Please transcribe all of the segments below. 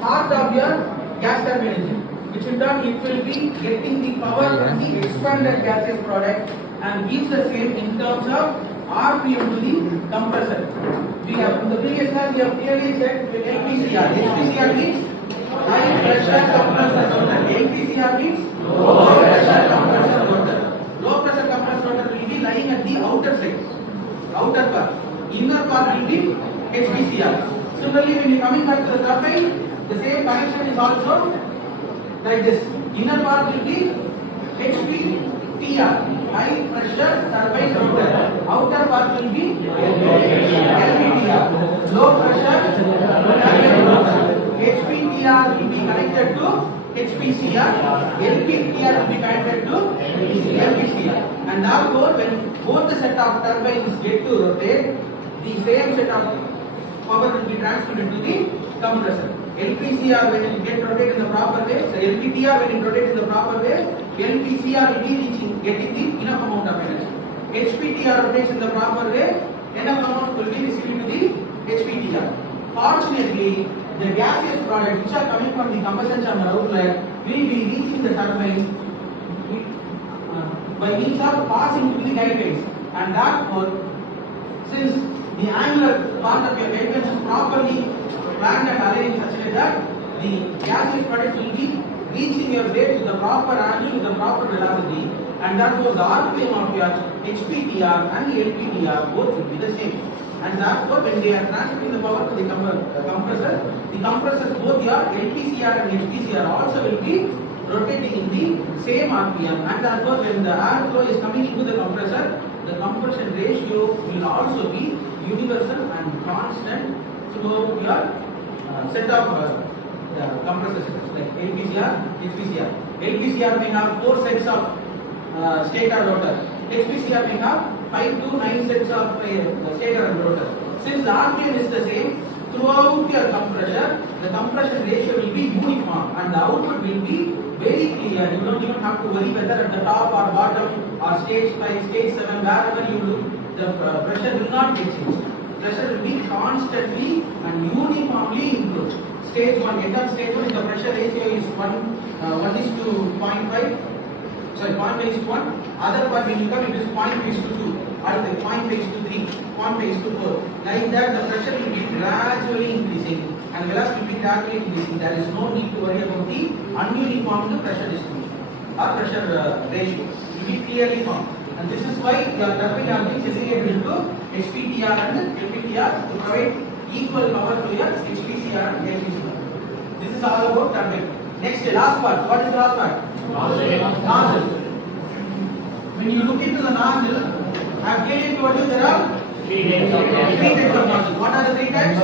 heart of your gas turbine engine, which in turn it will be getting the power from the expanded gaseous product and gives the same in terms of RPM to the compressor. We have in the previous class we have clearly said LPCR. LPCR means high pressure compressor rotor. LPCR means low pressure compressor rotor. Low pressure compressor rotor will be lying at the outer side, outer part. Inner part will be HPCR. Similarly, when you coming back to the turbine, the same connection is also like this. Inner part will be HPTR, high pressure turbine rotor. Outer part will be LPTR, low pressure turbine rotor. HPTR will be connected to HPCR, LPTR will be connected to LPCR. And therefore, when both the set of turbines get to rotate, the same set of power will be transmitted to the compressor. LPCR when it get rotated in the proper way, so LPTR when it rotates in the proper way, LPCR will be getting the enough amount of energy. HPTR rotates in the proper way, enough amount will be received to the HPTR. Fortunately, the gaseous products which are coming from the combustion chamber outlet will be reaching the turbine by means of passing through the guideways, and therefore, since the angular part of your guideways is properly planned and arranged such that the gaseous product will be reaching your base with the proper angle, with the proper velocity, and therefore the RPM of your HPTR and the LPTR both will be the same. And therefore, when they are transmitting the power to the compressors, both your LPCR and HPCR also will be rotating in the same RPM, and therefore when the airflow is coming into the compressor, the compression ratio will also be universal and constant throughout your set of compressor systems like LPCR, HPCR. LPCR may have 4 sets of stator rotor. HPCR may have 5 to 9 sets of stator and rotor. Since the RPM is the same throughout your compressor, the compression ratio will be uniform and the output will be very clear. You don't even have to worry whether at the top or bottom or stage 5, stage 7, wherever you look, the pressure will not get changed. Pressure will be constantly and uniformly improved. Stage 1, enter stage 1, the pressure ratio is 1 is to 0.5. Sorry, 0.5 is to 1. Other part when you come, it is 0.5 is to 2. Other 0.5 is to 3. 0.5 is to 4. Like that, the pressure will be gradually increasing and velocity will be gradually increasing. There is no need to worry about the ununiform pressure distribution or pressure ratio. It will be clearly formed. And this is why your turbine has been segregated into HPTR and LPTR to provide equal power to your HPCR and LPCR. This is all about turbine. Next, last part. What is the last part? Nozzle. When you look into the nozzle, I have clearly told you there are 3 types of nozzle. What are the 3 types?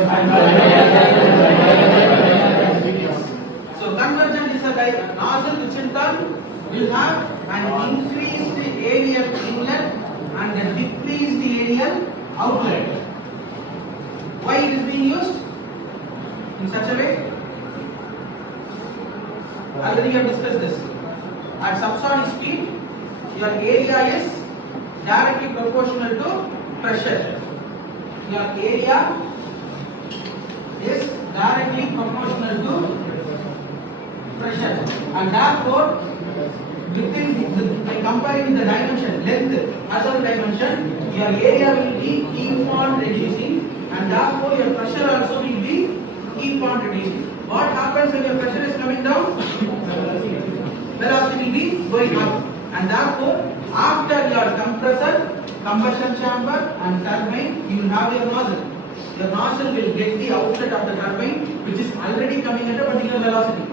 So convergent is a nozzle which in turn will have an increased aerial inlet and a decreased aerial outlet. Why it is being used in such a way? Already we have discussed this. At subsonic speed, your area is directly proportional to pressure. Your area is directly proportional to pressure, and therefore, when comparing the dimension, length, other dimension, your area will be keep on reducing, and therefore your pressure also will be keep on reducing. What happens when your pressure is coming down? Velocity will be going up, and therefore after your compressor, combustion chamber and turbine, you will have your nozzle. The nozzle will get the outlet of the turbine which is already coming at a particular velocity,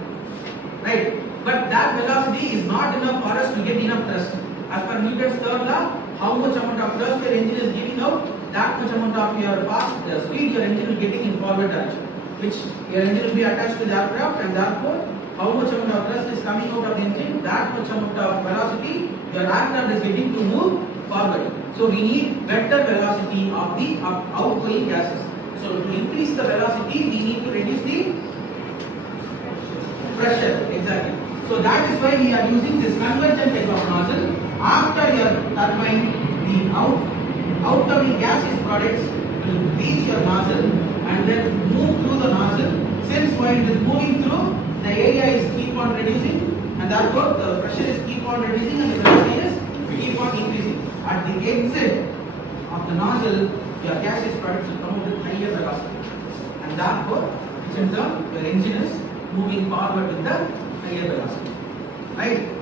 right? But that velocity is not enough for us to get enough thrust. As per Newton's third law, how much amount of thrust your engine is giving out, that much amount of your fast speed your engine will getting in forward direction, which your engine will be attached to the aircraft, and therefore how much amount of thrust is coming out of the engine, that much amount of velocity your aircraft is getting to move forward. So we need better velocity of the outgoing gases. So to increase the velocity, we need to reduce the pressure. Exactly. So that is why we are using this convergent type of nozzle. After your turbine, the outgoing gaseous products will reach your nozzle and then move through the nozzle Since while it is moving through, the area is keep on reducing, and therefore the pressure is keep on reducing and the velocity is keep on increasing. At the exit of the nozzle, your gaseous product will come out with higher velocity, and therefore, in turn, your engine is moving forward with the higher velocity. Right?